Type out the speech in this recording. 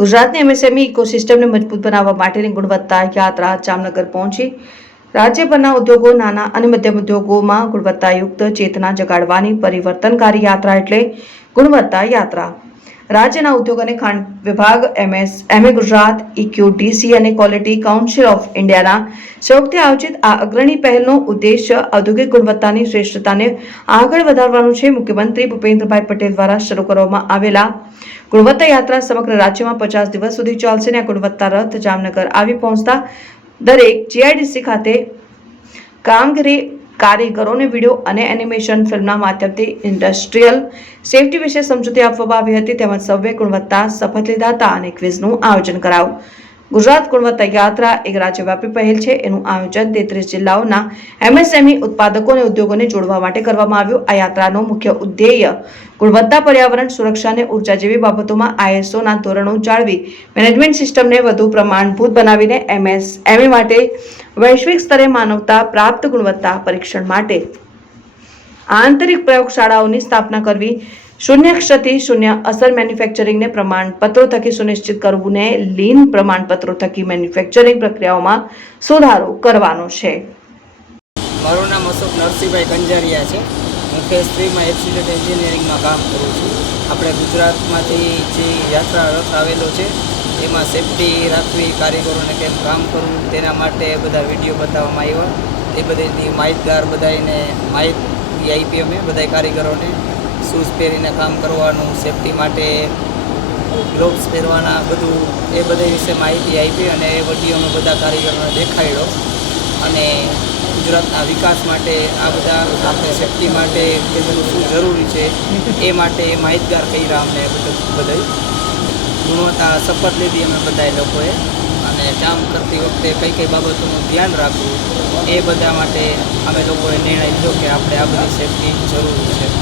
ગુજરાતની એમએસએમઈ ઇકોસિસ્ટમને મજબૂત બનાવવા માટેની ગુણવત્તા યાત્રા જામનગર પહોંચી રાજ્યભરના ઉદ્યોગો, નાના અને મધ્યમ ઉદ્યોગોમાં ગુણવત્તાયુક્ત ચેતના જગાડવાની પરિવર્તનકારી યાત્રા એટલે ગુણવત્તા યાત્રા। રાજ્યના ઉદ્યોગ અને ખાંડ વિભાગ, એમએસએમઈ ગુજરાત, ઇક્યુડીસી અને ક્વોલિટી કાઉન્સિલ ઓફ ઇન્ડિયાના સહયોગથી આયોજિત આ અગ્રણી પહેલનો ઉદ્દેશ્ય ઔદ્યોગિક ગુણવત્તાની શ્રેષ્ઠતાને આગળ વધારવાનો છે। મુખ્યમંત્રી ભૂપેન્દ્રભાઈ પટેલ દ્વારા શરૂ કરવામાં આવેલા ગુણવત્તા યાત્રા સમગ્ર રાજ્યમાં 50 દિવસ સુધી ચાલશે અને આ ગુણવત્તા રથ જામનગર આવી પહોંચતા દરેક જીઆઈડીસી ખાતે કારીગરોને વિડીયો અને એનિમેશન ફિલ્મના માધ્યમથી ઇન્ડસ્ટ્રીયલ સેફટી વિશે સમજૂતી આપવામાં આવી હતી। તેમજ સૌએ ગુણવત્તા શપથ લીધા હતા અને ક્વિઝનું આયોજન કરાયું। ગુજરાત ગુણવત્તા યાત્રા એક રાજ્યવ્યાપી પહેલ છે। એનું આયોજન 33 જિલ્લાઓના એમએસએમઈ ઉત્પાદકો અને ઉદ્યોગોને જોડવા માટે કરવામાં આવ્યું। આ યાત્રાનો મુખ્ય ઉદ્દેશ્ય ગુણવત્તા, પર્યાવરણ સુરક્ષા અને ઉર્જા જેવી બાબતોમાં આઈએસઓના ધોરણો જાળવી મેનેજમેન્ટ સિસ્ટમને વધુ પ્રમાણભૂત બનાવીને એમએસએમઈ માટે વૈશ્વિક સ્તરે માનવતા પ્રાપ્ત ગુણવત્તા પરીક્ષણ માટે આંતરિક પ્રયોગશાળાઓની સ્થાપના કરવી, શૂન્ય ક્ષતિ, શૂન્ય અસર મેન્યુફેક્ચરિંગને પ્રમાણપત્રો થકી સુનિશ્ચિત કરવું ને લીન પ્રમાણપત્રો થકી મેન્યુફેક્ચરિંગ પ્રક્રિયાઓમાં સુધારો કરવાનો છે। મારું નામ અશોક નરસિંહભાઈ કંજારિયા છે। હું ફેઝ 3માં એક્સિડન્ટ એન્જિનિયરિંગમાં કામ કરું છું। આપણે ગુજરાતમાંથી જે યાત્રા રથ આવેલો છે એમાં સેફટી રાખવી, કારીગરોને કેમ કામ કરવું તેના માટે બધા વિડીયો બતાવવામાં આવ્યા। એ બધી માહિતગાર બધાને માહિતી આપી। અમે બધા કારીગરોને શૂઝ પહેરીને કામ કરવાનું, સેફટી માટે ગ્લોવ્સ પહેરવાના, બધું એ બધા વિશે માહિતી આપી અને એ વિડીયો અમે બધા કારીગરોને દેખાડ્યો। અને ગુજરાતના વિકાસ માટે આ બધા આપણે સેફટી માટે એ બધું શું જરૂરી છે એ માટે માહિતગાર કર્યા અમને બધા। ગુણવત્તા શપથ લીધી અમે બધા લોકોએ અને કામ કરતી વખતે કઈ કઈ બાબતોનું ધ્યાન રાખવું એ બધા માટે અમે લોકોએ નિર્ણય લીધો કે આપણે આ બધી સેફટી જરૂરી છે।